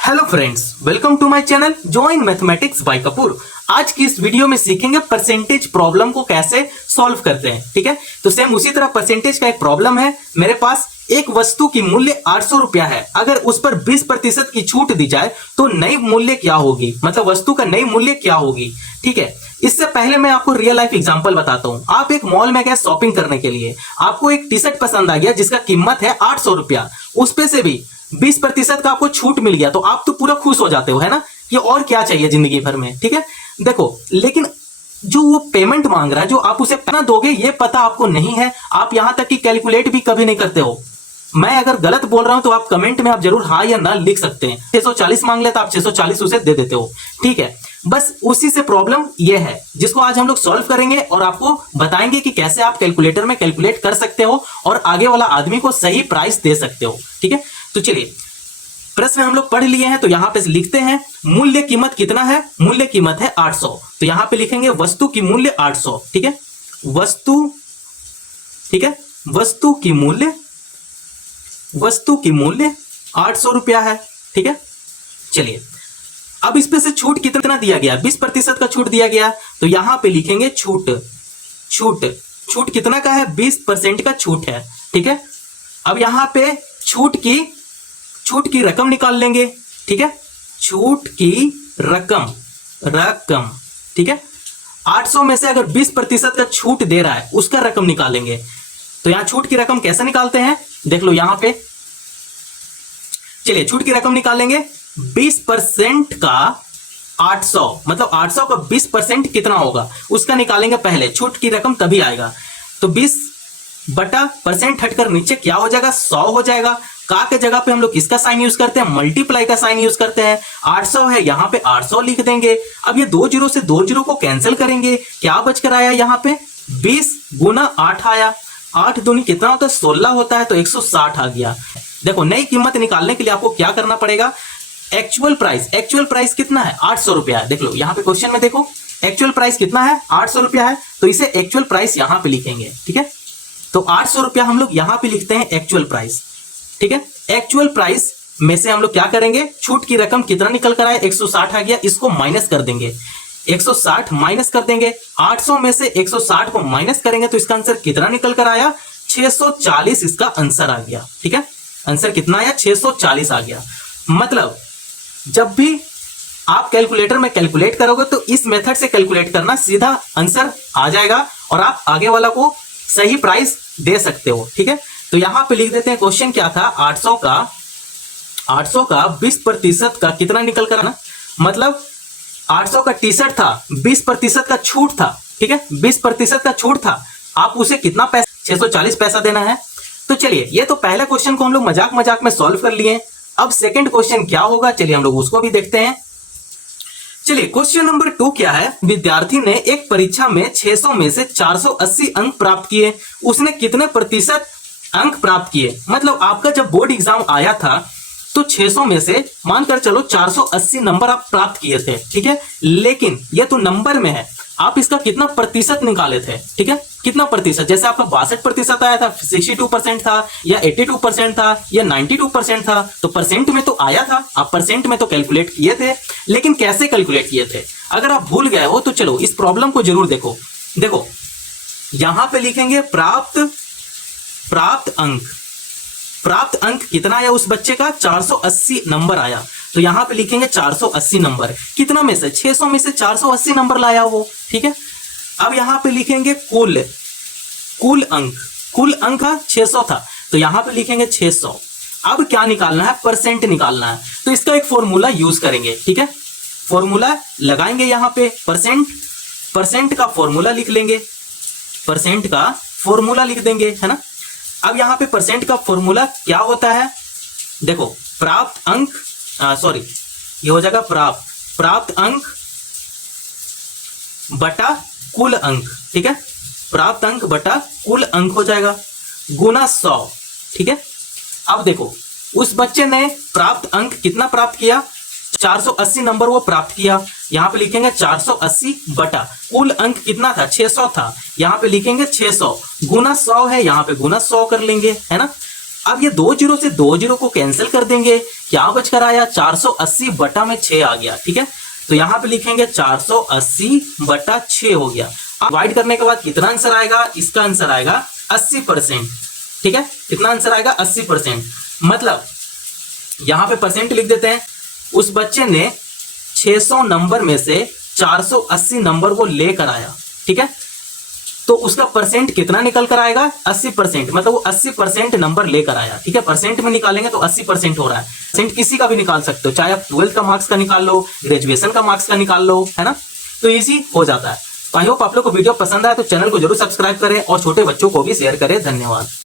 Hello friends, welcome to my channel join mathematics by Kapoor. आज की इस वीडियो में सीखेंगे परसेंटेज प्रॉब्लम को कैसे सॉल्व करते हैं। ठीक है, तो सेम उसी तरह परसेंटेज का एक प्रॉब्लम है। मेरे पास एक वस्तु की मूल्य 800 रुपया है। अगर उस पर 20% की छूट दी जाए तो नई मूल्य क्या होगी, मतलब वस्तु का नई मूल्य क्या होगी। ठीक है, इससे पहले मैं आपको रियल लाइफ एग्जांपल बताता हूं। आप एक मॉल में गए शॉपिंग करने के लिए, आपको एक टी शर्ट पसंद आ गया जिसका कीमत है 800 रुपया। उस पे से भी 20% का आपको छूट मिल गया तो आप तो पूरा खुश हो जाते हो, है ना। ये और क्या चाहिए जिंदगी भर में। ठीक है, देखो, लेकिन जो वो पेमेंट मांग रहा है, जो आप उसे कितना दोगे ये पता आपको नहीं है। आप यहां तक कि कैलकुलेट भी कभी नहीं करते हो। मैं अगर गलत बोल रहा हूं तो आप कमेंट में आप जरूर हाँ या ना लिख सकते हैं। 640 मांग लेता, आप 640 उसे दे देते हो। ठीक है, बस उसी से प्रॉब्लम ये है जिसको आज हम लोग सॉल्व करेंगे और आपको बताएंगे कि कैसे आप कैलकुलेटर में कैलकुलेट कर सकते हो और आगे वाला आदमी को सही प्राइस दे सकते हो। ठीक है, तो चलिए, प्रश्न हम लोग पढ़ लिए हैं तो यहां पे लिखते हैं मूल्य कीमत कितना है। मूल्य कीमत है 800, तो यहां पे लिखेंगे वस्तु की मूल्य 800। ठीक है, वस्तु, ठीक है, वस्तु की मूल्य 800 रुपया है। ठीक है, चलिए, अब इस पे से छूट कितना दिया गया, 20% का छूट दिया गया, तो यहां पे लिखेंगे छूट। छूट कितना का है, 20% का छूट है। ठीक है, अब यहां पे छूट की रकम निकाल लेंगे। ठीक है, छूट की रकम, ठीक है, 800 में से अगर 20% का छूट दे रहा है उसका रकम निकालेंगे। तो यहां छूट की रकम कैसे निकालते हैं, देख लो यहां पे। चलिए, छूट की रकम निकालेंगे। 20% का 800, मतलब 800 का 20% कितना होगा उसका निकालेंगे पहले। छूट की रकम तभी आएगा। तो 20 बटा परसेंट हटकर नीचे क्या हो जाएगा, 100 हो जाएगा। का के जगह पे हम लोग किसका साइन यूज करते हैं, मल्टीप्लाई का साइन यूज करते हैं। 800 है, यहां पे 800 लिख देंगे। अब ये 2 जीरो से 2 जीरो को कैंसिल करेंगे, क्या बचकर आया यहाँ पे, 20 गुना 8 आया। 8 दूनी कितना होता है, 16 होता है, तो 160 आ गया। देखो, नई कीमत निकालने के लिए आपको क्या करना पड़ेगा, एक्चुअल प्राइस कितना है, 800 रुपया। देख लो यहाँ पे क्वेश्चन में, देखो एक्चुअल प्राइस कितना है, 800 रुपया है, तो इसे एक्चुअल प्राइस यहां पे लिखेंगे। ठीक है, तो 800 रुपया हम लोग यहां पे लिखते हैं एक्चुअल प्राइस। ठीक है, एक्चुअल प्राइस में से हम लोग क्या करेंगे, छूट की रकम कितना निकल कर आया, 160 आ गया, इसको माइनस कर देंगे। 160 माइनस कर देंगे, 800 में से 160 को माइनस करेंगे तो इसका आंसर कितना निकल कर आया, 640 इसका आंसर आ गया। ठीक है, आंसर कितना आया, 640 आ गया। मतलब जब भी आप कैलकुलेटर में कैलकुलेट करोगे तो इस मेथड से कैलकुलेट करना, सीधा आंसर आ जाएगा और आप आगे वाला को सही प्राइस दे सकते हो। ठीक है, तो यहां पे लिख देते हैं क्वेश्चन क्या था, 800 का 20% का कितना निकल कर ना, मतलब 800 का टी शर्ट था, 20% का छूट था। ठीक है, 20% का छूट था, आप उसे कितना पैसा, 640 पैसा देना है। तो चलिए, ये तो पहले क्वेश्चन को हम लोग मजाक में सॉल्व कर लिए। अब सेकंड क्वेश्चन क्या होगा, चलिए हम लोग उसको भी देखते हैं। चलिए, क्वेश्चन नंबर 2 क्या है, विद्यार्थी ने एक परीक्षा में 600 में से 480 अंक प्राप्त किए, उसने कितने प्रतिशत अंक प्राप्त किए। मतलब आपका जब बोर्ड एग्जाम आया था तो 600 में से मानकर चलो 480 नंबर आप प्राप्त किए थे। ठीक है, लेकिन ये तो नंबर में है, आप इसका कितना प्रतिशत निकाले थे। ठीक है, कितना प्रतिशत, जैसे आपका 62% आया था, 62% था, या 82% था, या 92% था, तो परसेंट में तो आया था। आप परसेंट में तो कैलकुलेट किए थे, लेकिन कैसे कैलकुलेट किए थे, अगर आप भूल गए हो तो चलो इस प्रॉब्लम को जरूर देखो। देखो, यहां पे लिखेंगे प्राप्त अंक कितना आया उस बच्चे का, 480 नंबर आया, तो यहां पे लिखेंगे 480 नंबर। कितना में से, 600 में से 480 नंबर लाया वो। ठीक है, अब यहां पे लिखेंगे कुल अंक 600 था, तो यहां पे लिखेंगे 600। अब क्या निकालना है, परसेंट निकालना है, तो इसका एक फॉर्मूला यूज करेंगे। ठीक है, फॉर्मूला लगाएंगे यहां पे, परसेंट का फॉर्मूला लिख लेंगे, परसेंट का फॉर्मूला लिख देंगे, है ना। अब यहां पे परसेंट का फॉर्मूला क्या होता है, देखो प्राप्त अंक, ये हो जाएगा प्राप्त अंक बटा कुल अंक। ठीक है, प्राप्त अंक बटा कुल अंक हो जाएगा, गुना 100। ठीक है, अब देखो उस बच्चे ने प्राप्त अंक कितना प्राप्त किया, 480 नंबर वो प्राप्त किया। यहां पे लिखेंगे 480 बटा कुल अंक कितना था, 600 था, यहां पे लिखेंगे 600 गुना 100 है, यहां पे गुना 100 कर लेंगे, है ना। अब ये 2 जीरो से 2 जीरो को कैंसिल कर देंगे, क्या बचकर आया 480 बटा में 6 आ गया। ठीक है, तो यहां पे लिखेंगे 480 बटा 6 हो गया। अब डिवाइड करने के बाद कितना आंसर आएगा, इसका आंसर आएगा 80%। ठीक है, कितना आंसर आएगा 80%। मतलब यहां पे परसेंट लिख देते हैं, उस बच्चे ने 600 नंबर में से 480 नंबर वो लेकर आया। ठीक है, तो उसका परसेंट कितना निकल कर आएगा 80%, मतलब वो 80% नंबर लेकर आया। ठीक है, परसेंट में निकालेंगे तो 80% हो रहा है। परसेंट किसी का भी निकाल सकते हो, चाहे आप 12th का मार्क्स का निकाल लो, ग्रेजुएशन का मार्क्स का निकाल लो, है ना, तो इजी हो जाता है। आई होप आप लोग को वीडियो पसंद आया तो चैनल को जरूर सब्सक्राइब करें और छोटे बच्चों को भी शेयर करें। धन्यवाद।